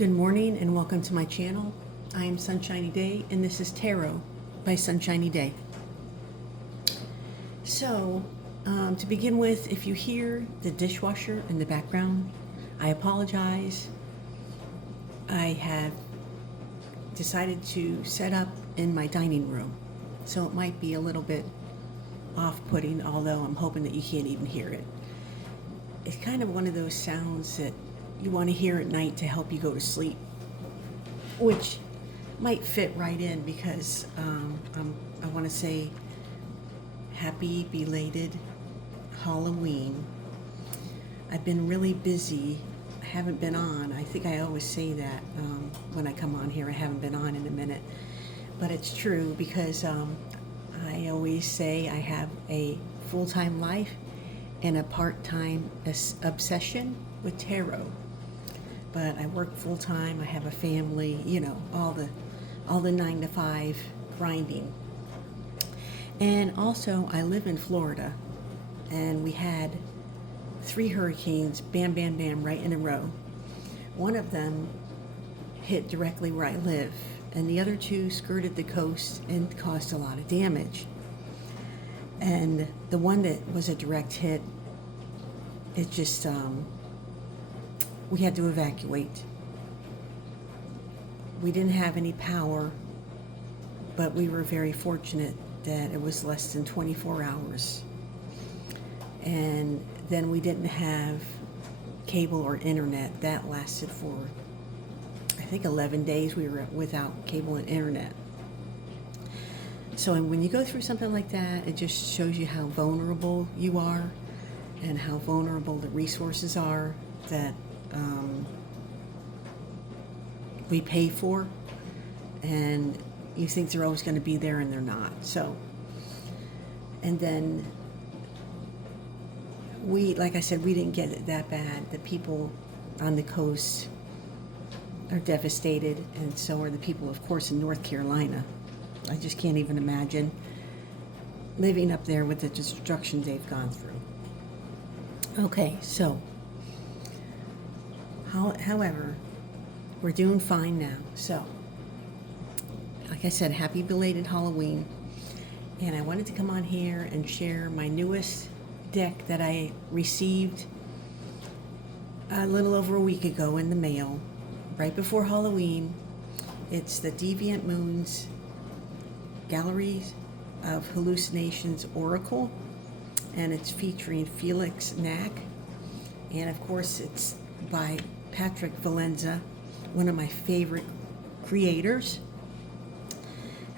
Good morning and welcome to my channel. I am Sunshiny Day and this is Tarot by Sunshiny Day. So, to begin with, if you hear the dishwasher in the background, I apologize. I have decided to set up in my dining room, so it might be a little bit off-putting, although I'm hoping that you can't even hear it. It's kind of one of those sounds that you want to hear at night to help you go to sleep, which might fit right in because I want to say happy belated Halloween. I've been really busy. I haven't been on. I think I always say that when I come on here. I haven't been on in a minute, but it's true because I always say I have a full-time life and a part-time obsession with tarot. But I work full-time, I have a family, you know, all the 9 to 5 grinding. And also I live in Florida, and we had 3 hurricanes, bam, bam, bam, right in a row. One of them hit directly where I live, and the other 2 skirted the coast and caused a lot of damage. And the one that was a direct hit, it just, we had to evacuate. We didn't have any power, but we were very fortunate that it was less than 24 hours. And then we didn't have cable or internet. That lasted for, I think, 11 days we were without cable and internet. So when you go through something like that, it just shows you how vulnerable you are and how vulnerable the resources are that we pay for, and you think they're always going to be there and they're not. So, and then like I said, we didn't get it that bad. The people on the coast are devastated, and so are the people, of course, in North Carolina. I just can't even imagine living up there with the destruction they've gone through. Okay, so however, we're doing fine now. So, like I said, happy belated Halloween. And I wanted to come on here and share my newest deck that I received a little over a week ago in the mail, right before Halloween. It's the Deviant Moon's Gallery of Hallucinations Oracle, and it's featuring Felix Nacht, and of course it's by Patrick Valenza, one of my favorite creators.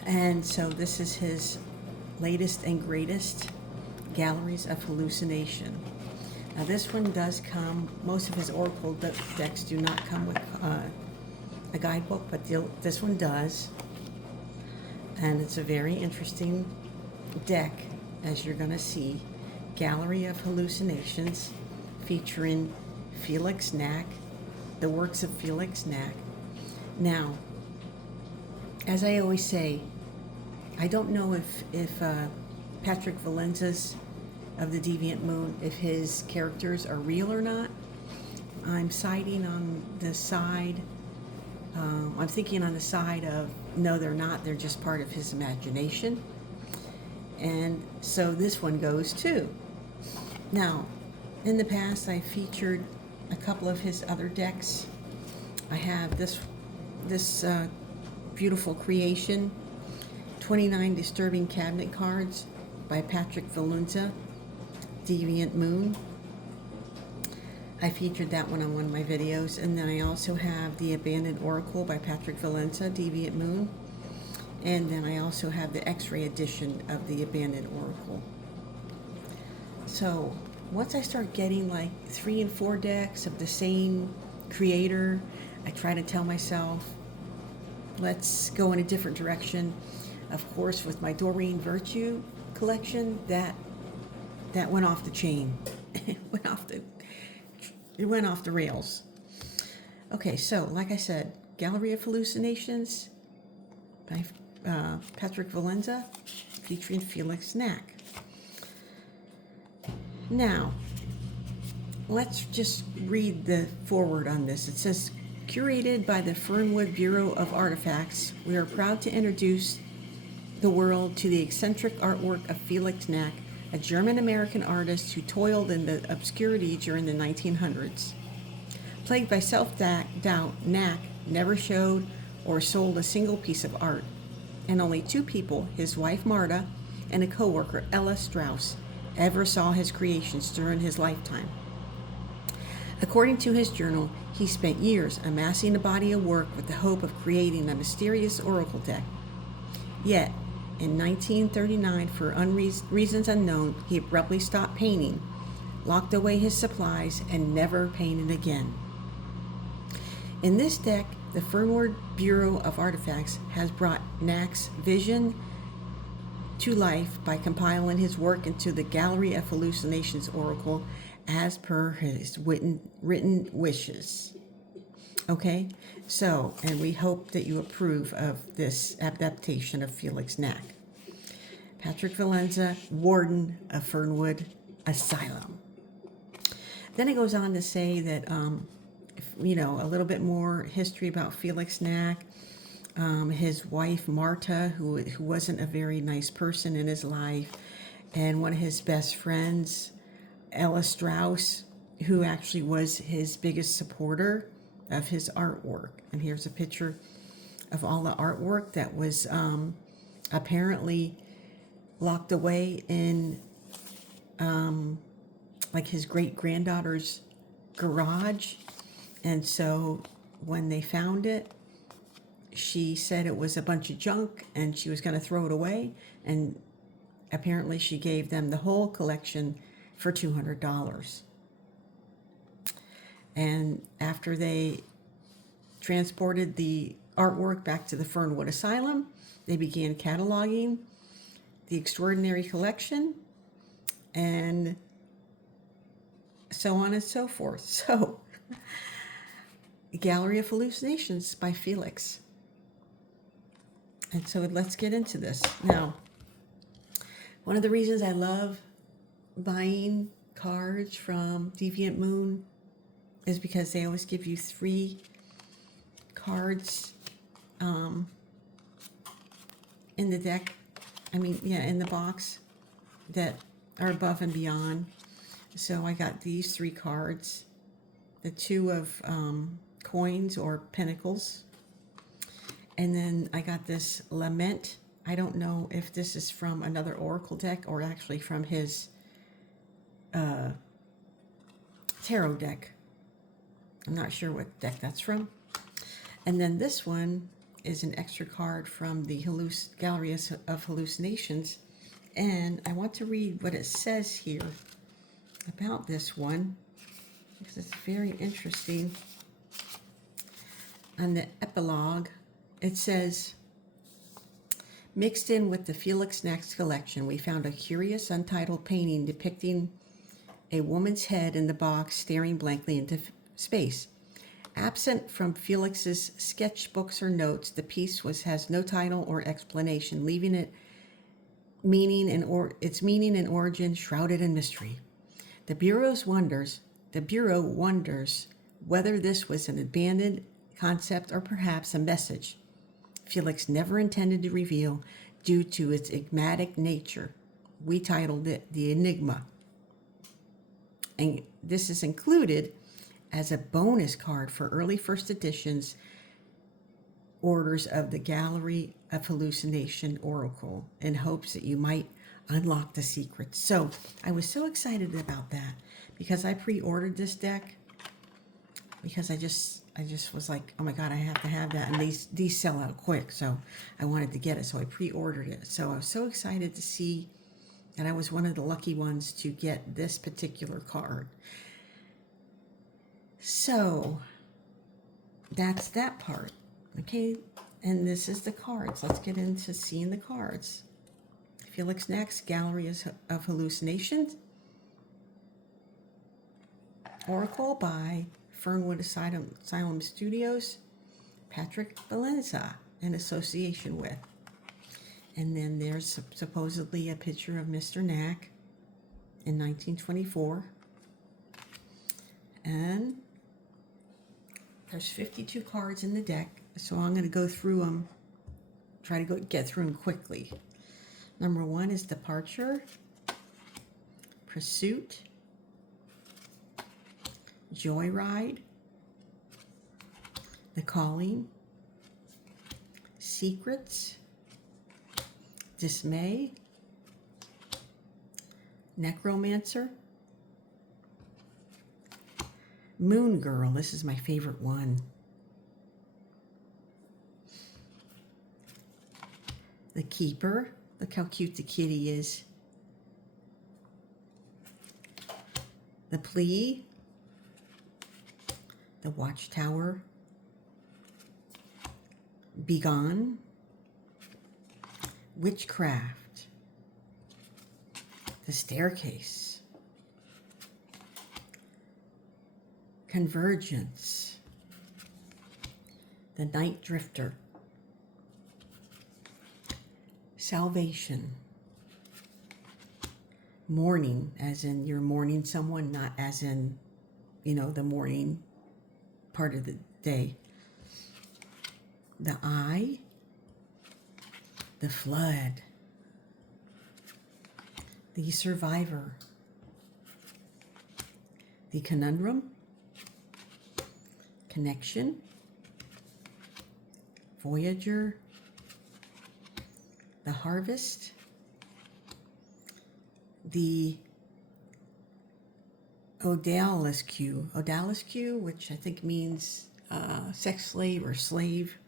And so this is his latest and greatest Galleries of Hallucination. Now this one does come, most of his Oracle decks do not come with a guidebook, but this one does. And it's a very interesting deck, as you're going to see. Gallery of Hallucinations, featuring Felix Nacht, the works of Felix Nacht. Now, as I always say, I don't know if Patrick Valenza's of the Deviant Moon, if his characters are real or not. I'm siding on the side, I'm thinking on the side of, no, they're not, they're just part of his imagination. And so this one goes too. Now, in the past, I featured a couple of his other decks. I have this beautiful creation, 29 Disturbing Cabinet Cards by Patrick Valenza, Deviant Moon. I featured that one on one of my videos. And then I also have the Abandoned Oracle by Patrick Valenza, Deviant Moon. And then I also have the X-ray edition of the Abandoned Oracle. So once I start getting like 3 and 4 decks of the same creator, I try to tell myself, let's go in a different direction. Of course, with my Doreen Virtue collection, that went off the chain. It went off the rails. Okay, so like I said, Gallery of Hallucinations by Patrick Valenza, featuring Felix Nacht. Now, let's just read the forward on this. It says, Curated by the Fernwood Bureau of Artifacts, we are proud to introduce the world to the eccentric artwork of Felix Nacht, a German-American artist who toiled in the obscurity during the 1900s. Plagued by self-doubt, Nacht never showed or sold a single piece of art, and only two people, his wife Marta and a co-worker, Ella Strauss, ever saw his creations during his lifetime. According to his journal, he spent years amassing a body of work with the hope of creating a mysterious oracle deck. Yet, in 1939, for reasons unknown, he abruptly stopped painting, locked away his supplies, and never painted again. In this deck, the Fernwood Bureau of Artifacts has brought Nacht's vision to life by compiling his work into the Gallery of Hallucinations oracle as per his written wishes. Okay, so, and we hope that you approve of this adaptation of Felix Nacht. Patrick Valenza, Warden of Fernwood Asylum. Then it goes on to say that, a little bit more history about Felix Nacht. His wife, Marta, who wasn't a very nice person in his life, and one of his best friends, Ella Strauss, who actually was his biggest supporter of his artwork. And here's a picture of all the artwork that was apparently locked away in like his great-granddaughter's garage. And so when they found it, she said it was a bunch of junk and she was going to throw it away. And apparently she gave them the whole collection for $200. And after they transported the artwork back to the Fernwood Asylum, they began cataloging the extraordinary collection and so on and so forth. So, Gallery of Hallucinations by Felix. And so let's get into this. Now, one of the reasons I love buying cards from Deviant Moon is because they always give you 3 cards in the deck. In the box that are above and beyond. So I got these 3 cards, the 2 of coins or pentacles. And then I got this Lament. I don't know if this is from another oracle deck or actually from his tarot deck. I'm not sure what deck that's from. And then this one is an extra card from the Gallery of Hallucinations. And I want to read what it says here about this one, because it's very interesting. On the epilogue, it says, mixed in with the Felix Nacht collection, we found a curious untitled painting depicting a woman's head in the box staring blankly into space. Absent from Felix's sketchbooks or notes, the piece has no title or explanation, leaving its meaning and origin shrouded in mystery. The Bureau wonders whether this was an abandoned concept or perhaps a message Felix never intended to reveal due to its enigmatic nature. We titled it The Enigma. And this is included as a bonus card for early first editions orders of the Gallery of Hallucination Oracle in hopes that you might unlock the secrets. So I was so excited about that because I pre-ordered this deck because I just was like, oh my God, I have to have that. And these sell out quick. So I wanted to get it. So I pre-ordered it. So I was so excited to see that I was one of the lucky ones to get this particular card. So that's that part. Okay. And this is the cards. Let's get into seeing the cards. Felix Nacht's Gallery of Hallucinations. Oracle by Fernwood Asylum Studios. Patrick Valenza in association with. And then there's supposedly a picture of Mr. Nacht in 1924. And There's 52 cards in the deck, so I'm going to go through them, try to get through them quickly. Number 1 is Departure, Pursuit, Joyride, The Calling, Secrets, Dismay, Necromancer, Moon Girl. This is my favorite one. The Keeper. Look how cute the kitty is. The Plea, The Watchtower, Begone, Witchcraft, The Staircase, Convergence, The Night Drifter, Salvation, Mourning, as in you're mourning someone, not as in, the morning part of the day. The Eye, The Flood, The Survivor, The Conundrum, Connection, Voyager, The Harvest, the Odalisque, which I think means sex slave or slave.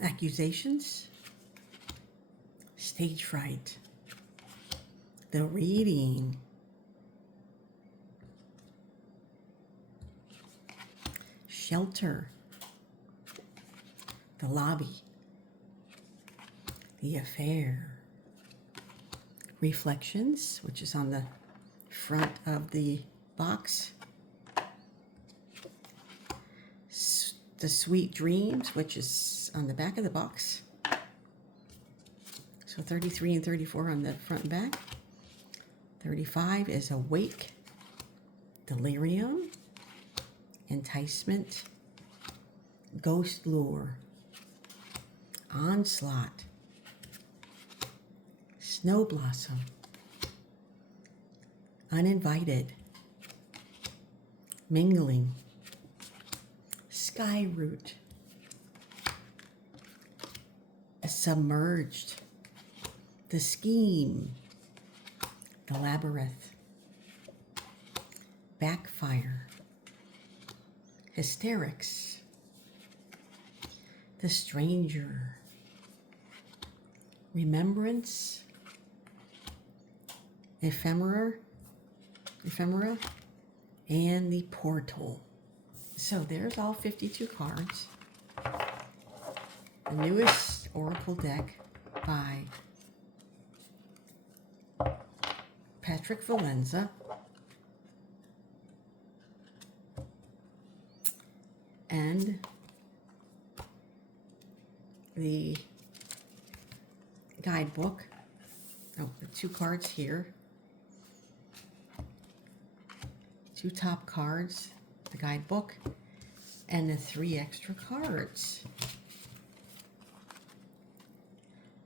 Accusations, Stage Fright, The Reading, Shelter, The Lobby, The Affair, Reflections, which is on the front of the box, The Sweet Dreams, which is on the back of the box. So 33 and 34 on the front and back. 35 is Awake, Delirium, Enticement, Ghost Lure, Onslaught, Snow Blossom, Uninvited, Mingling, Sky Root, Submerged, The Scheme, The Labyrinth, Backfire, Hysterics, The Stranger, Remembrance, Ephemera, and The Portal. So there's all 52 cards. The newest Oracle deck by Patrick Valenza. And the guidebook. Oh, the 2 cards here. 2 top cards, the guidebook, and the 3 extra cards.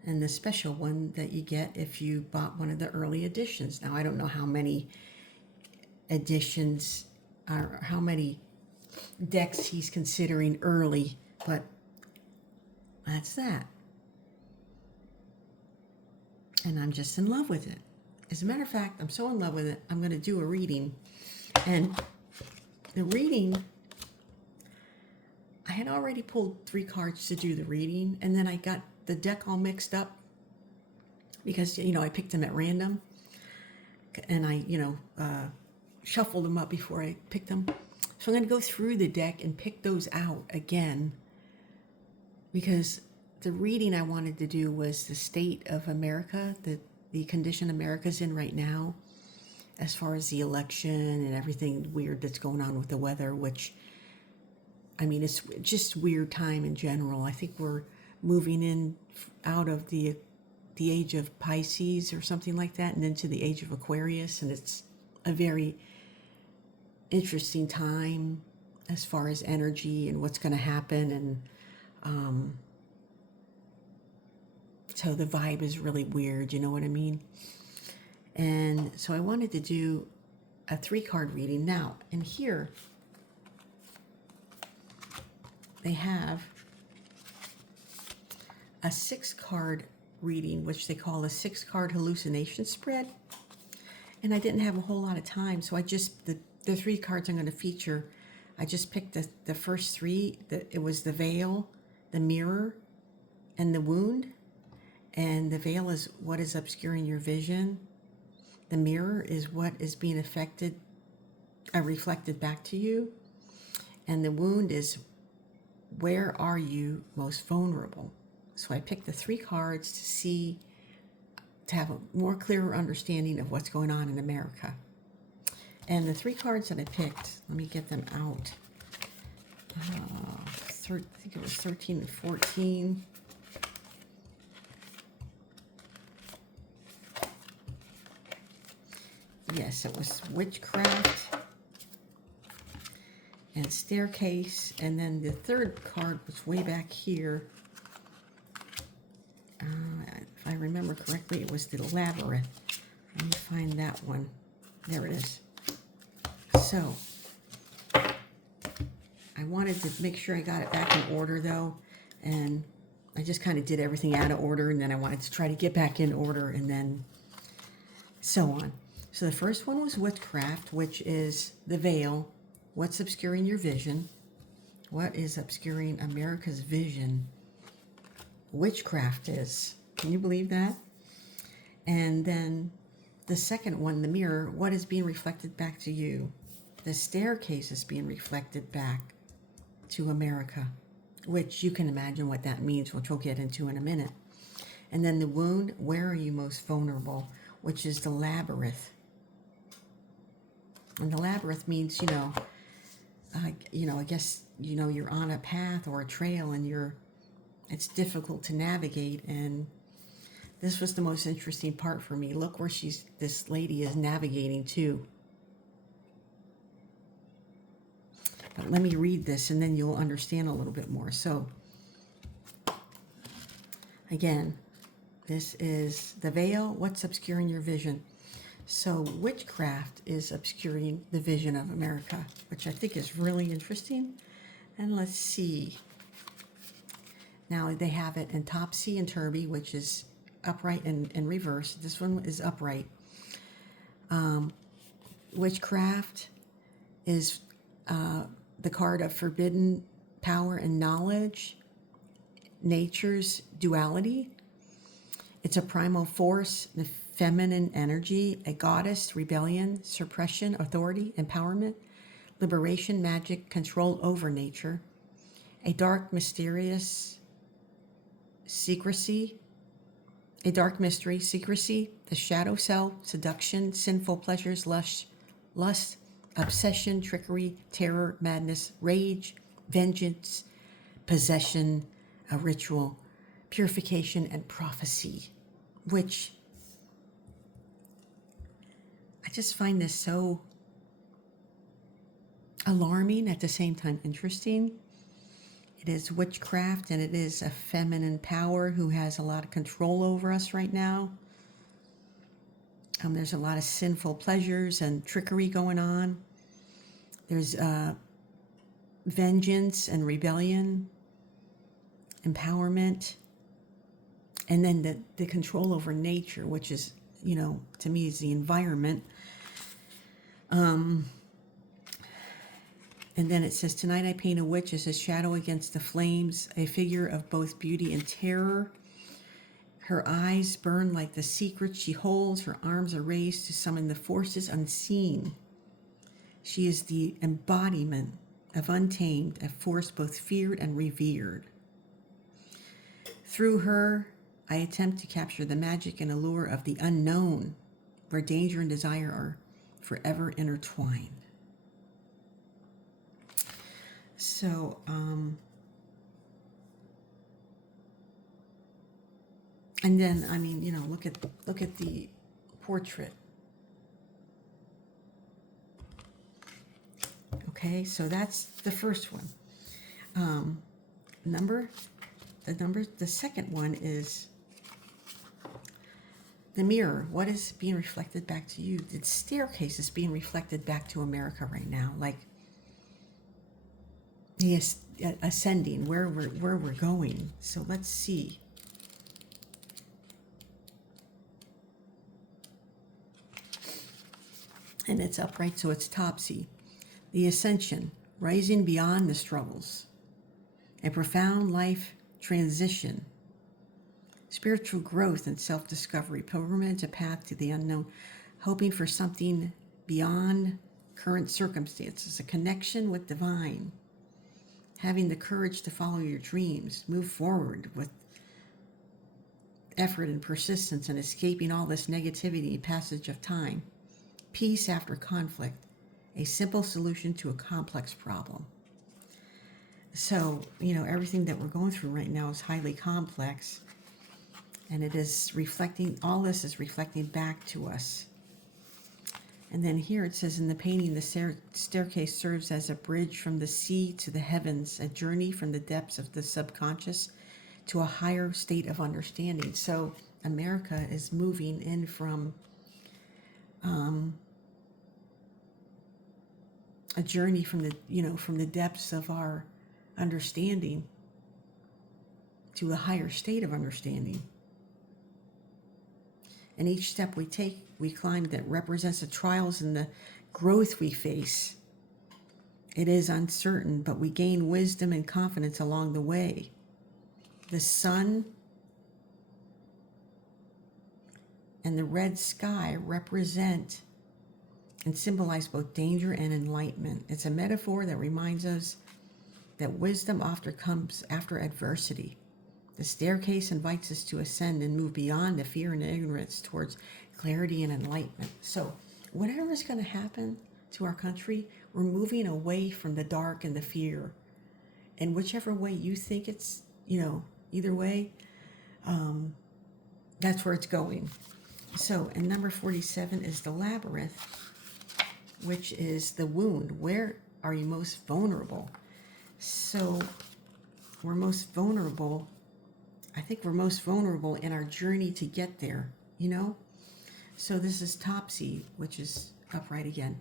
And the special one that you get if you bought one of the early editions. Now, I don't know how many editions or how many decks he's considering early, but that's that. And I'm just in love with it. As a matter of fact, I'm so in love with it, I'm going to do a reading. And the reading, I had already pulled 3 cards to do the reading, and then I got the deck all mixed up because, I picked them at random, and I, shuffled them up before I picked them. So I'm going to go through the deck and pick those out again, because the reading I wanted to do was the state of America, the condition America's in right now, as far as the election and everything weird that's going on with the weather, which, it's just weird time in general. I think we're moving in out of the age of Pisces or something like that, and into the age of Aquarius, and it's a very interesting time as far as energy and what's going to happen. And so the vibe is really weird, you know what I mean? And so I wanted to do a 3-card reading now. And here they have a 6-card reading, which they call a 6-card hallucination spread. And I didn't have a whole lot of time, so I just, the 3 cards I'm going to feature, I just picked the first 3. It was the veil, the mirror, and the wound. And the veil is what is obscuring your vision. The mirror is what is being reflected back to you. And the wound is, where are you most vulnerable? So I picked the 3 cards to have a more clearer understanding of what's going on in America. And the 3 cards that I picked, let me get them out. I think it was 13 and 14. Yes, it was witchcraft and staircase. And then the 3rd card was way back here. If I remember correctly, it was the labyrinth. Let me find that one. There it is. So I wanted to make sure I got it back in order, though. And I just kind of did everything out of order. And then I wanted to try to get back in order, and then so on. So the first one was witchcraft, which is the veil. What's obscuring your vision? What is obscuring America's vision? Witchcraft is. Can you believe that? And then the second one, the mirror, what is being reflected back to you? The staircase is being reflected back to America, which you can imagine what that means, which we'll get into in a minute. And then the wound, where are you most vulnerable? Which is the labyrinth. And the labyrinth means, I guess, you're on a path or a trail, and it's difficult to navigate. And this was the most interesting part for me. Look where this lady is navigating to. But let me read this, and then you'll understand a little bit more. So, again, this is the veil. What's obscuring your vision? So witchcraft is obscuring the vision of America, which I think is really interesting. And let's see. Now they have it in topsy and turvy, which is upright and reverse. This one is upright. Witchcraft is the card of forbidden power and knowledge, nature's duality. It's a primal force, the feminine energy, a goddess, rebellion, suppression, authority, empowerment, liberation, magic, control over nature, a dark, mysterious secrecy, a dark mystery, secrecy, the shadow self, seduction, sinful pleasures, lust, obsession, trickery, terror, madness, rage, vengeance, possession, a ritual, purification, and prophecy, which I just find this so alarming, at the same time interesting. It is witchcraft, and it is a feminine power who has a lot of control over us right now. There's a lot of sinful pleasures and trickery going on. There's vengeance and rebellion, empowerment, and then the control over nature, which is, to me, is the environment. And then it says, tonight I paint a witch as a shadow against the flames, a figure of both beauty and terror. Her eyes burn like the secrets she holds. Her arms are raised to summon the forces unseen. She is the embodiment of untamed, a force both feared and revered. Through her, I attempt to capture the magic and allure of the unknown, where danger and desire are forever intertwined. So, and then, look at the portrait. Okay, so that's the first one. The second one is the mirror. What is being reflected back to you? The staircase is being reflected back to America right now. Like he is ascending, where we're going. So let's see. And it's upright, so it's topsy. The ascension, rising beyond the struggles. A profound life transition. Spiritual growth and self-discovery. Pilgrimage, a path to the unknown. Hoping for something beyond current circumstances. A connection with divine. Having the courage to follow your dreams. Move forward with effort and persistence and escaping all this negativity, passage of time. Peace after conflict, a simple solution to a complex problem. So, everything that we're going through right now is highly complex, and it is reflecting, all this is reflecting back to us. And then here it says in the painting, the staircase serves as a bridge from the sea to the heavens, a journey from the depths of the subconscious to a higher state of understanding. So America is moving in from a journey from the depths of our understanding to a higher state of understanding. And each step we take, we climb, that represents the trials and the growth we face. It is uncertain, but we gain wisdom and confidence along the way. The sun and the red sky represent and symbolize both danger and enlightenment. It's a metaphor that reminds us that wisdom often comes after adversity. The staircase invites us to ascend and move beyond the fear and ignorance towards clarity and enlightenment. So whatever is going to happen to our country, we're moving away from the dark and the fear. And whichever way you think it's, either way, that's where it's going. So, and number 47 is the labyrinth, which is the wound. Where are you most vulnerable? So we're most vulnerable. I think we're most vulnerable in our journey to get there, So this is topsy, which is upright again.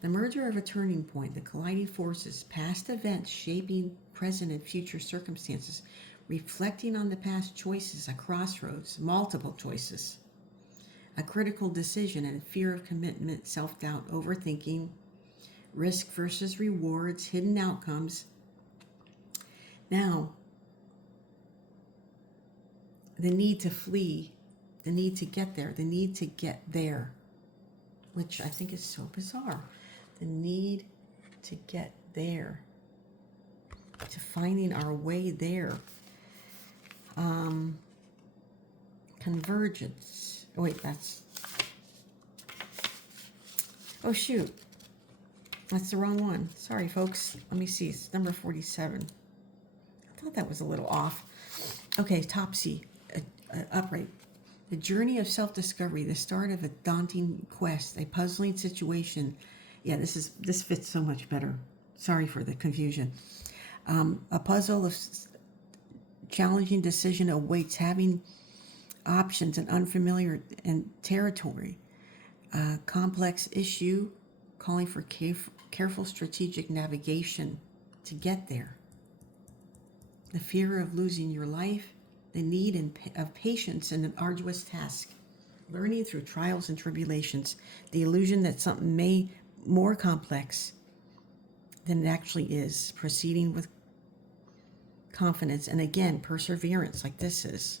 The merger of a turning point, the colliding forces, past events shaping present and future circumstances, reflecting on the past choices, a crossroads, multiple choices, a critical decision and fear of commitment, self-doubt, overthinking, risk versus rewards, hidden outcomes. Now, the need to flee, the need to get there, which I think is so bizarre. The need to get there, to finding our way there. Convergence. Oh, wait, oh, shoot. That's the wrong one. Sorry, folks. Let me see. It's number 47. I thought that was a little off. Okay, topsy, upright. The journey of self-discovery, the start of a daunting quest, a puzzling situation. Yeah, this fits so much better. Sorry for the confusion. A puzzle of challenging decision awaits, having options and unfamiliar and territory. Complex issue, calling for careful strategic navigation to get there. The fear of losing your life, the need of patience in an arduous task, learning through trials and tribulations, the illusion that something may more complex than it actually is, proceeding with confidence, and again, perseverance, like this is.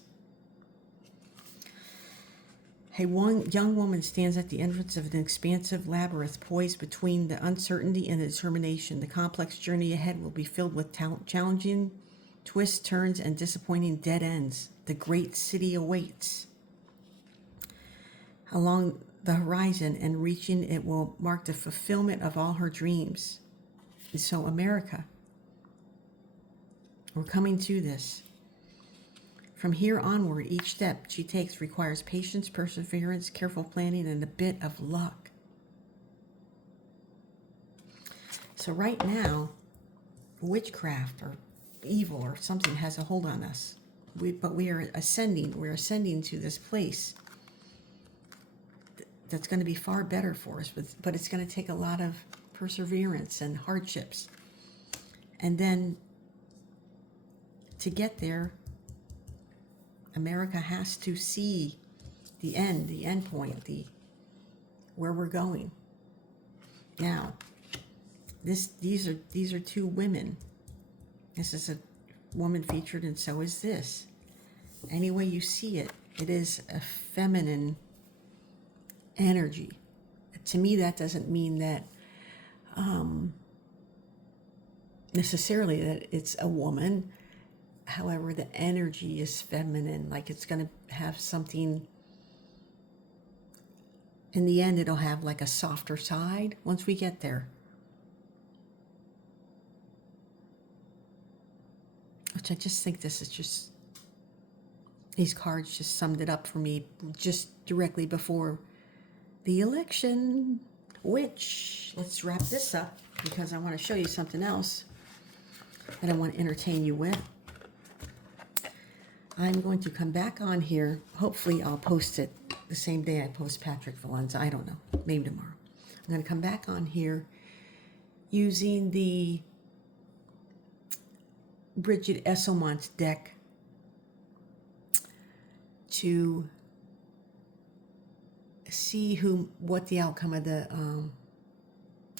A young woman stands at the entrance of an expansive labyrinth, poised between the uncertainty and the determination. The complex journey ahead will be filled with challenging twists, turns, and disappointing dead ends. The great city awaits. Along the horizon, and reaching it will mark the fulfillment of all her dreams. And so America, we're coming to this. From here onward, each step she takes requires patience, perseverance, careful planning, and a bit of luck. So So right now, witchcraft or evil or something has a hold on us. But we are ascending. We're ascending to this place that's going to be far better for us. But it's going to take a lot of perseverance and hardships. And then to get there, America has to see the end point, where we're going. Now, these are two women. This is a woman featured, and so is this. Any way you see it, it is a feminine energy. To me, that doesn't mean that necessarily that it's a woman. However, the energy is feminine, like it's going to have something. In the end, it'll have like a softer side once we get there. Which I just think this is just, these cards just summed it up for me just directly before the election. Which, let's wrap this up because I want to show you something else that I want to entertain you with. I'm going to come back on here. Hopefully I'll post it the same day I post Patrick Valenza. I don't know, maybe tomorrow. I'm going to come back on here using the Bridget Esselmont deck to see what the outcome of the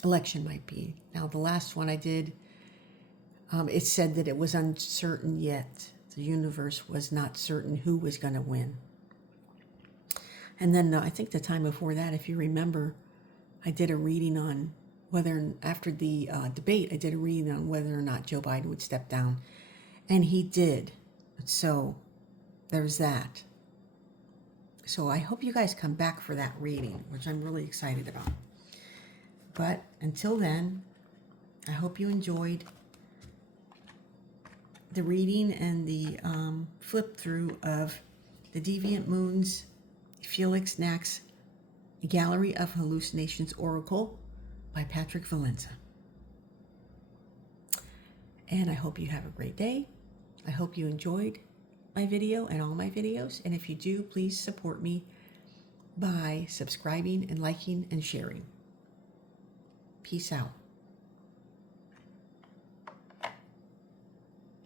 election might be. Now, the last one I did, it said that it was uncertain yet. The universe was not certain who was going to win. And then I think the time before that, if you remember, I did a reading on whether, after the debate, I did a reading on whether or not Joe Biden would step down. And he did. So there's that. So I hope you guys come back for that reading, which I'm really excited about. But until then, I hope you enjoyed the reading and the flip through of the Deviant Moon's Felix Nacht's Gallery of Hallucinations Oracle by Patrick Valenza. And I hope you have a great day. I hope you enjoyed my video and all my videos. And if you do, please support me by subscribing and liking and sharing. Peace out.